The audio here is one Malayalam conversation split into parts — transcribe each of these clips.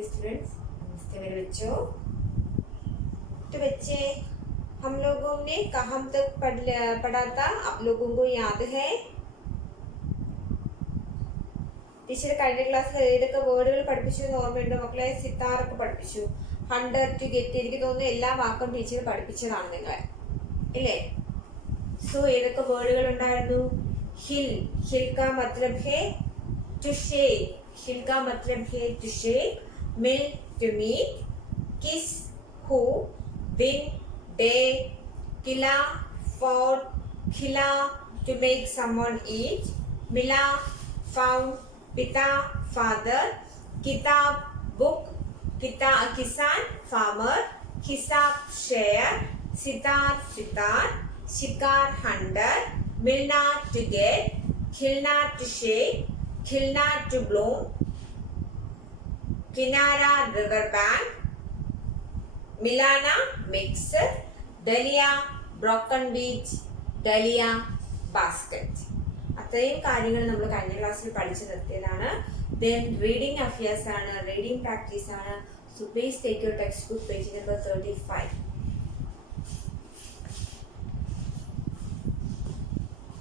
डियर स्टूडेंट्स, नमस्ते मेरे बच्चों। तो बच्चे, हम लोगों ने कहाँ तक पढ़ा था? आप लोगों को याद है? ടീച്ചർ കഴിഞ്ഞ ക്ലാസ്സിൽ ഏതൊക്കെ വേർഡുകൾ പഠിപ്പിച്ചു എന്ന് ഓർമ്മയുണ്ടോ മക്കളെ? സിത്താറൊക്കെ പഠിപ്പിച്ചു. 100 to get. എനിക്ക് തോന്നുന്നു എല്ലാ വാക്കും ടീച്ചർ പഠിപ്പിച്ചതാണ് നിങ്ങളെ, ഇല്ലേ? സോ ഏതൊക്കെ വേർഡുകൾ ഉണ്ടായിരുന്നു? ഹിൽ. ഹിൽ കാ മത്ലബ് ഹേ ടു ഷേക്ക്. हिल का मतलब है टू शेक. मिल टू मीट. किस हु. विन डे. किला फॉर. खिला to make someone eat. मिला found. पिता father. किताब book. किसान farmer. हिसाब share. सितार सितार. शिकार hunter. मिलना to get. खिलना to shake. खिलना to bloom. किनारा river bank. मिलाना mixer. डलिया broken beach. डलिया basket. അത്രയും കാര്യങ്ങൾ നമ്മൾ കഴിഞ്ഞ ക്ലാസ്സിൽ പഠിച്ചു നിർത്തിയതാണ്. ദെൻ റീഡിംഗ് അഫയേഴ്സ് ആണ്, റീഡിംഗ് പ്രാക്ടീസ് ആണ്. So please take your text book page number 35.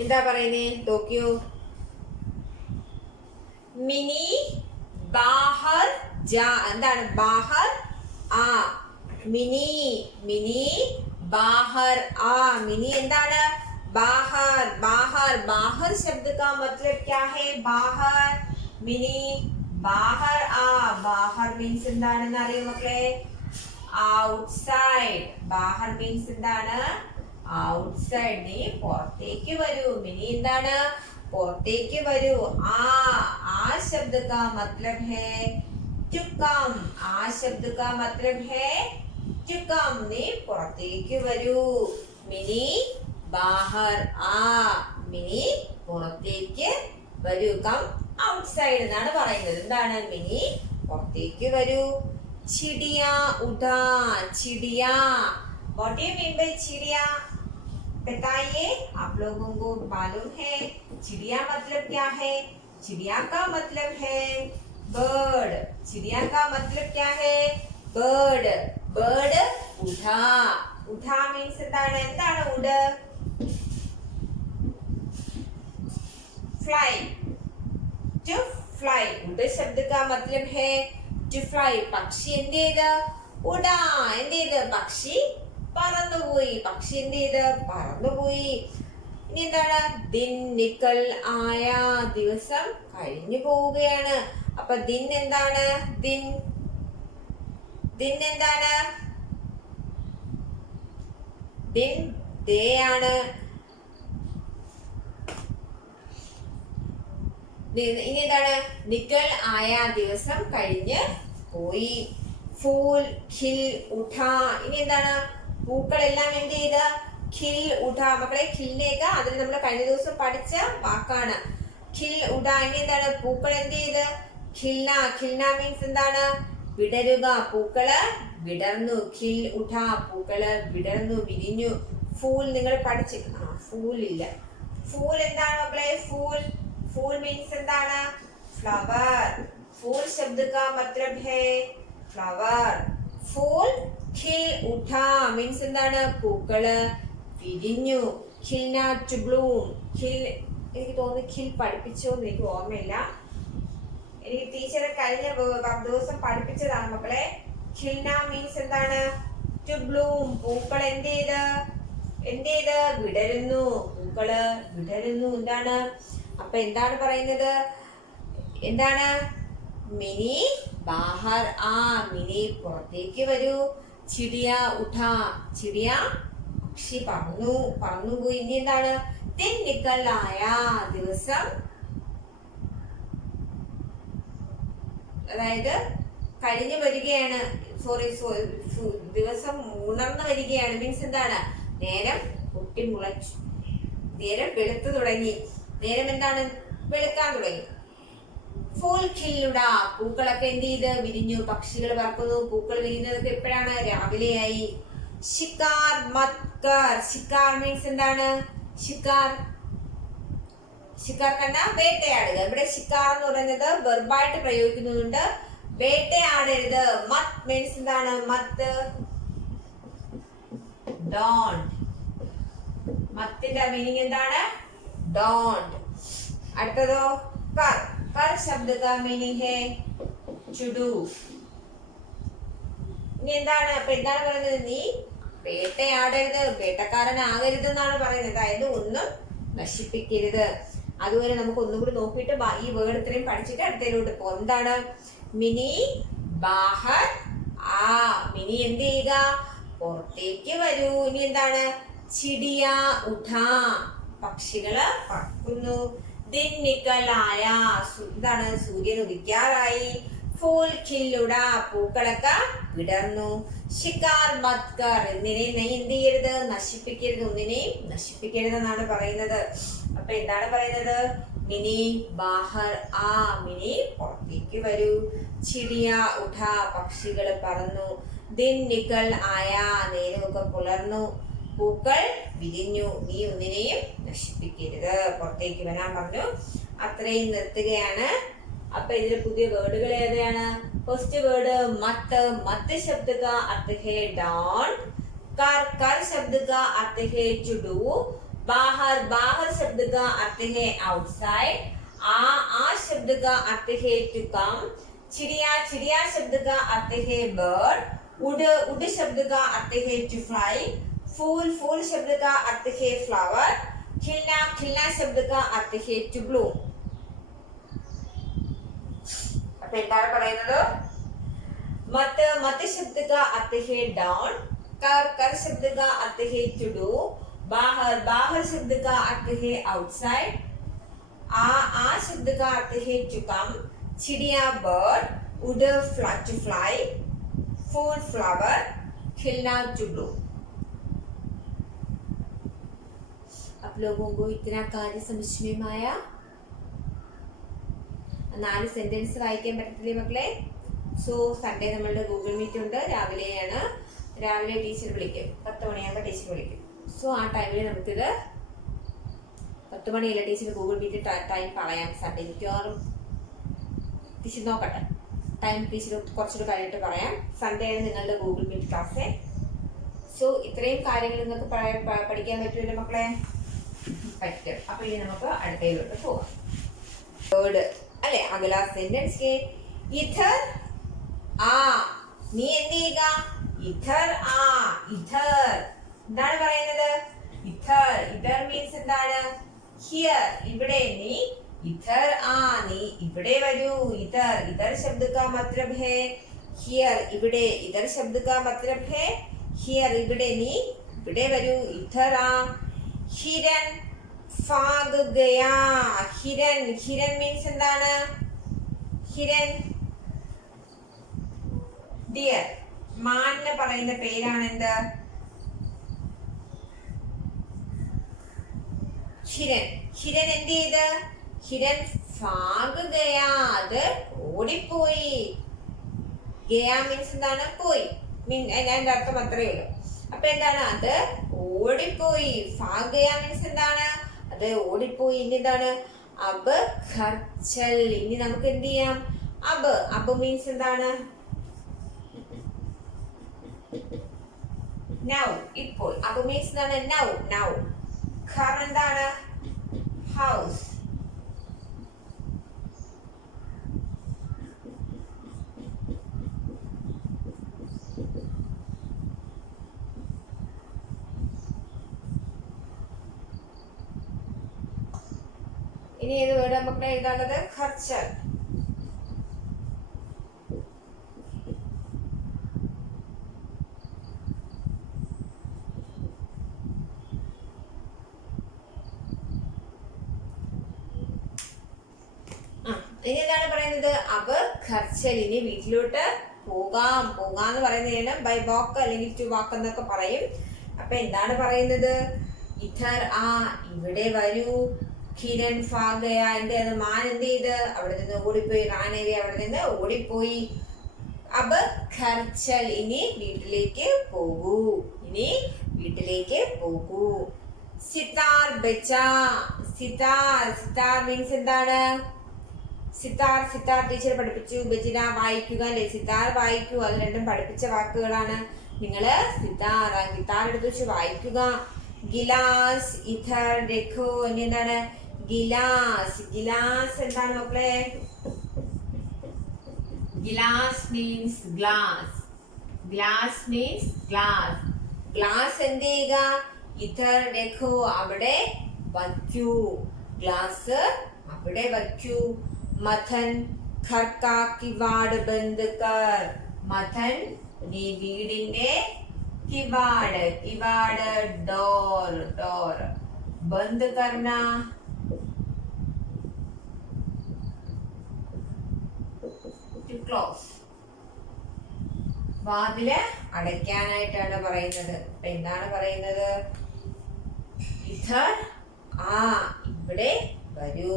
എന്താ പറയുന്നേ നോക്കിയോ? മിനി ബാഹർ ജാ. എന്താണ് ബാഹർ? ആ. മിനി മിനി ബാഹർ ആ. മിനി എന്താണ്? बाहर. बाहर. बाहर शब्द का मतलब क्या है? बाहर. मिनी बाहर आ. बाहर मीन्स എന്താണെന്ന് അറിയോ മക്കളെ? ഔട്ട്സൈഡ്. ബാഹർ മീൻസ് എന്താണ്? ഔട്ട്സൈഡ്. നീ പുറത്തേക്ക് വരൂ. മിനി എന്താണ്? പുറത്തേക്ക് വരൂ. ആ. ആ शब्द का मतलब है to come. ആ शब्द का मतलब है to come. നീ പുറത്തേക്ക് വരൂ. മിനി ബാഹർ ആ. മിനി പുറത്തേക്ക് വരൂ. കം ഔട്ട്സൈഡ് എന്നാണ് പറയുന്നത്. എന്താണ്? മിനി പുറത്തേക്ക് വരൂ. ചിടിയ ഉടാ. ചിടിയ. What do you mean by चिड़िया? बताइए. आप लोगों को मालूम है चिड़िया मतलब क्या है? चिड़िया का मतलब है बर्ड. चिड़िया का मतलब क्या है? बर्ड. बर्ड उड़ा. उड़ा मीन्स എന്താണ്? എന്താണ് ഉഡ്? फ्लाई. To fly. उड़ शब्द का मतलब है टू फ्लाई. പക്ഷി എന്ത് ചെയ്ത്? ഉടാ. എന്ത് ചെയ്ത്? പക്ഷി പറന്നുപോയി. പക്ഷി എന്ത് ചെയ്ത്? പറന്നുപോയി. ഇനി എന്താണ്? ദിൻ നിക്കൽ ആയ. ദിവസം കഴിഞ്ഞു പോവുകയാണ്. അപ്പൊ ദിൻ എന്താണ്? ദിൻ. ദിൻ എന്താണ്? ദിൻ ഡേ ആണ്. ഇനി എന്താണ്? നിക്കൽ ആയ. ദിവസം കഴിഞ്ഞ് പോയി. ഫൂൽ ഖിൽ ഉഠാ. ഇനി എന്താണ്? പൂക്കളെല്ലാം എന്ത് ചെയ്ത്? ഖിൽ ഉഠാ. മക്കളെ ഖിലിനെയൊക്കെ അതിൽ നമ്മൾ കഴിഞ്ഞ ദിവസം പഠിച്ച വാക്കാണ്. ഖിൽ ഉഠാ. ഇനി എന്താണ്? പൂക്കൾ എന്ത് ചെയ്ത്? ഖിൽന. ഖിൽന മീൻസ് എന്താണ്? വിടരുക. പൂക്കള് വിടർന്നു. ഖിൽ ഉഠാ. പൂക്കള് വിടർന്നു, വിരിഞ്ഞു. ഫൂൽ നിങ്ങൾ പഠിച്ചു. ഫൂൽ ഇല്ല. ഫൂൽ എന്താണ് മക്കളെ? ഫൂൽ. फूल मीन्स എന്താണ്? ഫ്ലവർ. फूल शब्द का मतलब है फ्लावर. फूल खिल उठा मीन्स എന്താണ്? പൂക്കള് വിരിഞ്ഞു. खिलना to bloom. खिल എനിക്ക് തോന്നുന്നു ഖിൽ പഠിപ്പിച്ചോന്ന് എനിക്ക് ഓർമ്മയില്ല. എനിക്ക് ടീച്ചറെ കഴിഞ്ഞ ദിവസം പഠിപ്പിച്ചതാണ് മക്കളെ. खिलना മീൻസ് എന്താണ്? to bloom. പൂക്കൾ എന്ത് ചെയ്ത്? എന്ത് ചെയ്ത്? വിടരുന്നു. പൂക്കള് വിടരുന്നു. എന്താണ്? അപ്പൊ എന്താണ് പറയുന്നത്? എന്താണ്? മിനി ബാഹർ ആ. മിനി പുറത്തേക്ക് വരൂ. ചിടിയ ഉഠാ. ചിടിയ പക്ഷി പറന്നുപോയി. ഇനി എന്താണ്? ദിൻ നിക്കൽ ആയ. ദിവസം അതായത് കഴിഞ്ഞു വരികയാണ്. സോറി ദിവസം ഉണർന്നു വരികയാണ്. മീൻസ് എന്താണ്? നേരം പൊട്ടിമുളച്ചു. നേരം വെളുത്തു തുടങ്ങി. നേരം എന്താണ്? വെളുക്കാൻ തുടങ്ങി. ഫൂൽ ഖില്ലുടാ. പൂക്കളൊക്കെ എന്ത് ചെയ്ത്? വിരിഞ്ഞു. പക്ഷികൾ പറക്കുന്നു. പൂക്കൾ വിരിയുന്നതൊക്കെ എപ്പോഴാണ്? രാവിലെയായി. ശിക്കാർ മത് കർ. ശിക്കാർ മീൻസ് എന്താണ്? ശിക്കാർ. ശിക്കാർ കണ്ട വേട്ടയാടുക. ഇവിടെ ശിക്കാർ എന്ന് പറയുന്നത് വെർബായിട്ട് പ്രയോഗിക്കുന്നതുകൊണ്ട് വേട്ടയാടരുത്. മത് മീൻസ് എന്താണ്? മത്ത്, ഡോണ്ട്. മത്തിന്റെ മീനിങ് എന്താണ്? ഡോണ്ട്. അടുത്തതോ കർ. കർ ശബ്ദ കാ മീനിങ് ഹേ ടു ഡു. ഇനി എന്താണ്? അപ്പൊ എന്താണ് പറയുന്നത്? നീ വേട്ടയാടരുത്, വേട്ടക്കാരനാകരുത് എന്നാണ് പറയുന്നത്. അതായത് ഒന്നും നശിപ്പിക്കരുത്. അതുപോലെ നമുക്ക് ഒന്നും കൂടി നോക്കിയിട്ട് ഈ വേർഡ് ഇത്രയും പഠിച്ചിട്ട് അടുത്തതിലോട്ട് പോകാം. എന്താണ്? മിനി ബാഹർ ആ. മിനി എന്ത് ചെയ്യുക? പുറത്തേക്ക് വരൂ. ഇനി എന്താണ്? ചിടിയ ഉഠാ. പക്ഷികള് പറക്കുന്നു. ദിൻ നിക്കലായ. എന്താണ്? സൂര്യൻ ഉദിക്കാറായി. ഫൂൽ ഖില്ലുട. പൂക്കളൊക്കെ വിടർന്നു. ഷിക്കാർ മത് കർ. എന്തിനെ നീ എന്ത് ചെയ്യരുത്? നശിപ്പിക്കരുത്. ഒന്നിനെയും നശിപ്പിക്കരുത് എന്നാണ് പറയുന്നത്. അപ്പൊ എന്താണ് പറയുന്നത്? മിനി ബാഹർ ആ. മിനി പുറത്തേക്ക് വരൂ. ചിടിയ ഉഠ. പക്ഷികൾ പറന്നു. ദിൻ നിക്കൽ ആയ. നേരമൊക്കെ പുലർന്നു. പൂക്കൾ വിരിഞ്ഞു. നീ ഒന്നിനെയും നശിപ്പിക്കരുത്. പുറത്തേക്ക് വരാൻ പറഞ്ഞു. അത്രയും നിർത്തുകയാണ്. അപ്പൊ ഇതിലെ പുതിയ വേർഡുകൾ ഏതാണ്? ഫസ്റ്റ് വേർഡ് മത്ത്. മത്ത് ശബ്ദ കാ अर्थ है डॉन. कर. कर शब्द का अर्थ है टू डू. बाहर. बाहर शब्द का अर्थ है आउटसाइड. आ शब्द का अर्थ है टू कम. चिड़िया. चिड़िया शब्द का अर्थ है बर्ड. उड़. उड़ शब्द का अर्थ है टू फ्लाई. फूल. फूल शब्द का अर्थ है फ्लावर. खिलना. खिलना शब्द का अर्थ है टू ब्लूम. അപ്പൊ എന്താണ് പറയുന്നത്? മത്ത്. മത്ത് ശബ്ദ കാ अर्थ है डाउन. कर. कर शब्द का अर्थ है टू डू. बाहर. बाहर शब्द का अर्थ है आउटसाइड. आ शब्द का अर्थ है टू कम. चिड़िया बर्ड. उड़ टू फ्लाई. फूल फ्लावर. खिलना टू ब्लूम. आप लोगों को इतना कार्य समझ में आया? 4 സെന്റൻസ് വായിക്കാൻ പറ്റത്തില്ലേ മക്കളെ? സോ സൺഡേ നമ്മളുടെ ഗൂഗിൾ മീറ്റ് ഉണ്ട്. രാവിലെയാണ്. രാവിലെ ടീച്ചർ വിളിക്കും. 10 മണിയാകുമ്പോൾ ടീച്ചർ വിളിക്കും. സോ ആ ടൈമിൽ നമുക്കിത് 10 മണിയല്ല ടീച്ചർ ഗൂഗിൾ മീറ്റ് ടൈം പറയാം. സൺഡേ മിക്കവാറും ടീച്ചർ നോക്കട്ടെ. ടൈം ടീച്ചർ കുറച്ചുകൂടി കഴിഞ്ഞിട്ട് പറയാം. സൺഡേ ആണ് നിങ്ങളുടെ ഗൂഗിൾ മീറ്റ് ക്ലാസ്. സോ ഇത്രയും കാര്യങ്ങൾ നിങ്ങൾക്ക് പഠിക്കാൻ പറ്റുമല്ലോ മക്കളെ? പറ്റും. അപ്പൊ ഇനി നമുക്ക് അടുത്തയിലോട്ട് പോകാം. വേർഡ് അല്ലെ? അഗല സെന്റൻസ് കെ ഇധർ ആ. നീ എന്ത് ചെയ്യുക? ഇധർ ആ. ഇധർ എന്താണ് പറയുന്നത്? ഇധർ. ഇധർ മീൻസ് എന്താണ്? ഹിയർ. ഇവിടെ. നീ ഇധർ ആ. നീ ഇവിടെ വരൂ. ഇധർ. ഇധർ ശബ്ദ കാ മത്ലബ് ഹേ ഹിയർ. ഇവിടെ. ഇധർ ശബ്ദ കാ മത്ലബ് ഹേ ഹിയർ. ഇവിടെ. നീ ഇവിടെ വരൂ. ഇധർ ആ. ഹിരൺ. ഫാഗ് ഗയാ. ഹിരൺ. ഹിരൺ മീൻസ് എന്താണ്? ഹിരൺ ഡിയർ. മാനിന് പറയുന്ന പേരാണ് എന്ത്? ഹിരൺ. ഹിരൺ എന്ത് ചെയ്ത്? ഹിരൺ ഫാഗ് ഗയാ. അത് ഓടിപ്പോയി. ഗയാ മീൻസ് എന്താണ്? പോയി. അതിന്റെ അർത്ഥം അത്രയേ ഉള്ളൂ. അപ്പൊ എന്താണ്? അത് ഓടിപ്പോയി. ഫാഗ് ഗയാ മീൻസ് എന്താണ്? അത് ഓടിപ്പോയി. ഇനി എന്താണ്? അബ് ഖർച്ചൽ. ഇനി നമുക്ക് എന്ത് ചെയ്യാം? അബ്. അബ് മീൻസ് എന്താണ്? നൗ. ഇപ്പോൾ. അബ് മീൻസ് എന്താണ്? നൗ. നൗ. ഖർ എന്താണ്? ഹൗസ്. ഇനി ഏത് വേർഡ് നമുക്ക് എഴുതാനുള്ളത്? ഖർച്ചൽ. ഇനി എന്താണ് പറയുന്നത്? അബ് ഖർച്ചൽ. ഇനി വീട്ടിലോട്ട് പോകാം. പോകാന്ന് പറയുന്നതിന് ബൈ വാക്ക് അല്ലെങ്കിൽ ടു വാക്ക് എന്നൊക്കെ പറയും. അപ്പൊ എന്താണ് പറയുന്നത്? ഇധർ ആ. ഇവിടെ വരൂ. ഹിരൺ ഫാഗയ. എന്റെ മാൻ എന്ത് ചെയ്ത്? അവിടെ നിന്ന് ഓടിപ്പോയി. റാനവി. അവിടെ നിന്ന് ഓടിപ്പോയി. അബ് ഖർച്ചൽ. ഇനി വീട്ടിലേക്ക് പോകൂ. ഇനി വീട്ടിലേക്ക് പോകൂ. സിതാർ ബച്ച. സിതാർ. സിതാർ മീൻസ് എന്താണ്? സിത്താർ സിത്താർ ടീച്ചർ പഠിപ്പിച്ചു. ബജിന വായിക്കുക അല്ലേ, സിത്താർ വായിക്കൂ. അത് രണ്ടും പഠിപ്പിച്ച വാക്കുകളാണ്. നിങ്ങള് സിത്താർ ഗിത്താർ എടുത്ത് വെച്ച് വായിക്കുക. ഗിലാസ് ഇധർ രഖോ. ഇനി എന്താണ് ഗിലാസ്? ഗിലാസ് എന്താണ് മക്കളെ? ഗിലാസ് means glass. Glass means glass. Glass എന്ത് ചെയ്യുക? ഇധർ രഖോ, അവിടെ വയ്ക്കൂ. ഗ്ലാസ് അവിടെ വയ്ക്കൂ. മഥൻ ഘർ കാ കിവാട് ബന്ദ് കർ. മഥൻ നീ വീടിന്റെ കിവാട്, കിവാട് ഡോർ, ഡോർ ബന്ദ് കർന ടു ക്ലോസ്. വാതില് അടയ്ക്കാനായിട്ടാണ് പറയുന്നത്. അപ്പൊ എന്താണ് പറയുന്നത്? ഇധർ ആ ഇവിടെ വരൂ.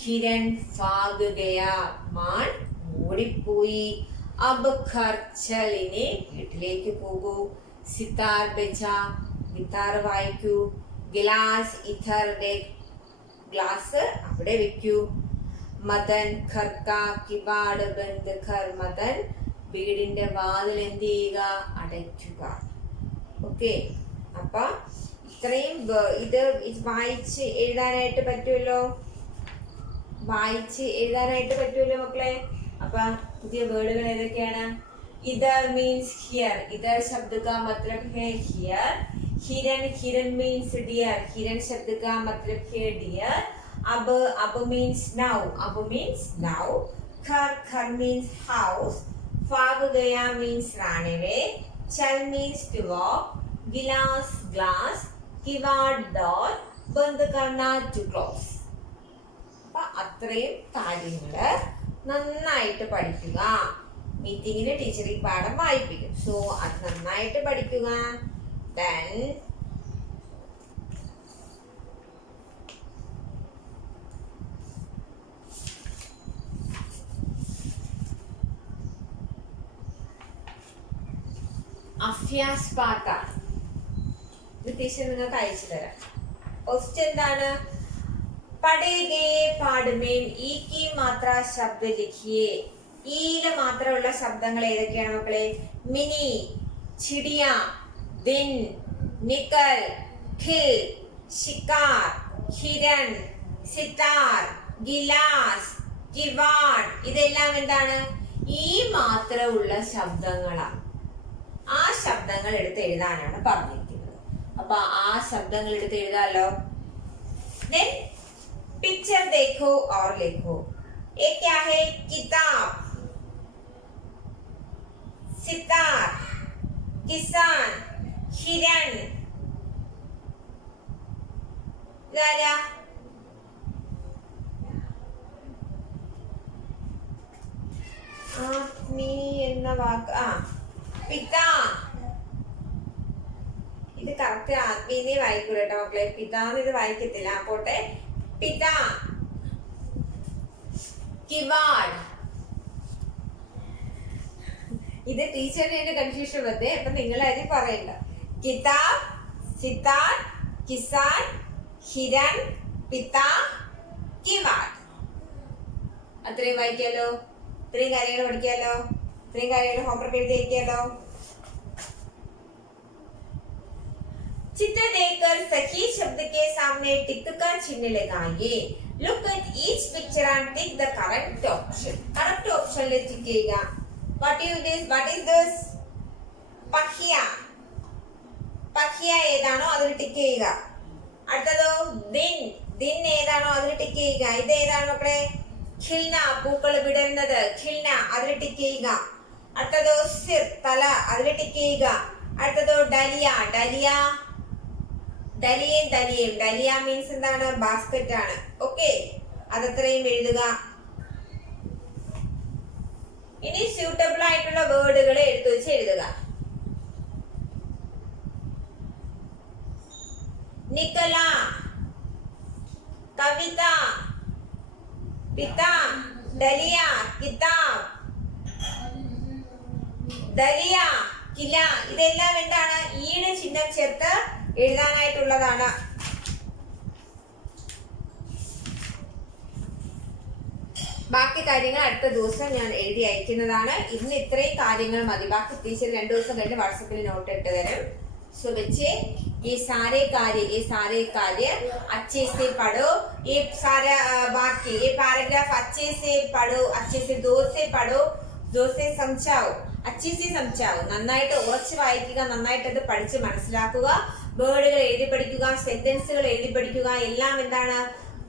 ഹിരൺ ഭാഗ് ഗയാ, മാൻ ഓടിപ്പോയി. അബ് ഘർ ചൽ, ഇനി വീട്ടിലേക്ക് പോകൂ. സിത്താർ ബജാ, ഗിത്താർ വായിക്കൂ. ഗിലാസ് ഇധർ രഖ്, ഗ്ലാസ് അവിടെ വെക്കൂ. മദൻ ഘർ കാ കിവാട് ബന്ദ് കർ, മദൻ വീടിന്റെ വാതിൽ എന്ത് ചെയ്യുക? അടയ്ക്കുക. ഓക്കെ, അപ്പൊ ഇത്രയും ഇത് വായിച്ച് എഴുതാനായിട്ട് പറ്റുമല്ലോ, വായിച്ച് എഴുതാനായിട്ട് പറ്റുമല്ലോ മക്കളെ. അപ്പൊ പുതിയ വേർഡുകൾ ഏതൊക്കെയാണ്? ഇധർ മീൻസ് ഹിയർ. ഇധർ ശബ്ദ കാ മത്ലബ് ഹൈ ഹിയർ. ഹിരൺ, ഹിരൺ മീൻസ് ഡിയർ. ഹിരൺ ശബ്ദ കാ മത്ലബ് ഹൈ ഡിയർ. അബ്, അബ് മീൻസ് നൗ. അബ് മീൻസ് നൗ. ഘർ, ഘർ മീൻസ് ഹൗസ്. ഭാഗ് ഗയാ മീൻസ് ran away. ചൽ മീൻസ് to walk. ഗിലാസ് ഗ്ലാസ്. കിവാഡ് ഡോർ. ബന്ദ് കർന to close. അപ്പൊ അത്രയും കാര്യങ്ങള് നന്നായിട്ട് പഠിക്കുക. മീറ്റിങ്ങിന് ടീച്ചർ ഈ പാഠം വായിപ്പിക്കും. സോ അത് നന്നായിട്ട് പഠിക്കുക. Then അഭ്യാസ് പാഠാണ്. ഇത് ടീച്ചർ നിങ്ങൾക്ക് അയച്ചു തരാം. ഫസ്റ്റ് എന്താണ്? പടേ ഗേ പാഠമേൻ ഈ കി മാത്ര ശബ്ദ ലിഖിയേ. ഈയില് മാത്രമുള്ള ശബ്ദങ്ങൾ ഏതൊക്കെയാണ് മക്കളെ? മിനി, ചിടിയ, ദിൻ, നിക്കൽ, ഖിൽ, ശിക്കാർ, ഹിരൺ, സിത്താർ, ഗിലാസ്, കിവാഡ്. ഇതെല്ലാം എന്താണ്? ഈ മാത്രമുള്ള ശബ്ദങ്ങളാണ്. ആ ശബ്ദങ്ങൾ എടുത്ത് എഴുതാനാണ് പറഞ്ഞിരിക്കുന്നത്. അപ്പൊ ആ ശബ്ദങ്ങൾ എടുത്ത് എഴുതാലോ. Then पिक्चर देखो और लिखो. ये क्या है? किताब, सितार, किसान, हिरण. राजा ആത്മീ എന്ന വാക്ക് പിതാ. ഇത് കറക്റ്റ് ആത്മീയനെ വായിക്കൂല കേട്ടോ മക്കളെ. പിതാന്ന് ഇത് വായിക്കത്തില്ല. പോട്ടെ. പിതാ. കിവാഡ്. ഇത് ടീച്ചറിന് കൺഫ്യൂഷൻ വന്നേ. അപ്പൊ നിങ്ങൾ അത് പറയണ്ട. കിതാബ്, സിത്താർ, കിസാൻ, ഹിരൺ, പിതാ, കിവാഡ്. അത്രയും വായിക്കാലോ. ഇത്രയും കാര്യങ്ങൾ പഠിക്കാലോ. ഇത്രയും കാര്യങ്ങൾ ഹോംവർക്ക് എഴുതി വയ്ക്കാലോ. चित्र देखकर सही शब्द के सामने टिक का चिन्ह लगाइए. Look at each picture and tick the correct option. Correct option ले टिकेगा. What is this? പഖിയ. പഖിയ ഏതാണോ അതിൽ ടിക്ക് ചെയ്യുക. അടുത്തതോ ദിൻ. ദിൻ ഏതാണോ അതിൽ ടിക്ക് ചെയ്യുക. ഇത് ഏതാണ് മക്കളെ? ഖിൽന, പൂക്കൾ വിടരുന്നത്. ഖിൽന, അതിൽ ടിക്ക് ചെയ്യുക. അടുത്തതോ സിർ, തല, അതിൽ ടിക്ക് ചെയ്യുക. അടുത്തതോ ഡലിയ. ഡലിയ, ഡലിയയും ഡലിയയും. ഡലിയ മീൻസ് എന്താണ്? ബാസ്കറ്റ് ആണ്. ഓക്കെ, അതത്രയും എഴുതുക. ഇനി സ്യൂട്ടബിൾ ആയിട്ടുള്ള വേർഡുകൾ എടുത്തു വെച്ച് എഴുതുക. നിക്കല, കവിത, പിതാ, ഡലിയ, കിതാബ്, ദലിയ, കില. ഇതെല്ലാം എന്താണ്? ഈട് ചിഹ്നം ചേർത്ത് ബാക്കി കാര്യങ്ങൾ അടുത്ത ദിവസം ഞാൻ എഴുതി അയക്കുന്നതാണ്. ഇന്ന് ഇത്രയും കാര്യങ്ങൾ മതി. ബാക്കി ടീച്ചർ 2 ദിവസം കഴിഞ്ഞ് വാട്സപ്പിൽ നോട്ട് ഇട്ട് തരും. सो बच्चे ये सारे कार्य अच्छे से पढ़ो. ये सारा वाक्य, ये पैराग्राफ अच्छे से पढ़ो, अच्छे से जोर से पढ़ो, जोर से समझाओ, अच्छे से समझाओ. നന്നായിട്ട് ഉറച്ചു വായിക്കുക, നന്നായിട്ട് അത് പഠിച്ച് മനസ്സിലാക്കുക. വേർഡുകൾ എഴുതി പഠിക്കുക, സെന്റൻസുകൾ എഴുതി പഠിക്കുക. എല്ലാം എന്താണ്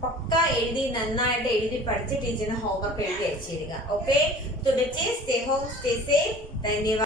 പക്ക എഴുതി നന്നായിട്ട് എഴുതി പഠിച്ച് ടീച്ചറിന് ഹോംവർക്ക് എഴുതി അയച്ചു തരിക. ഓക്കെ, तो बच्चे stay home, stay safe. धन्यवाद.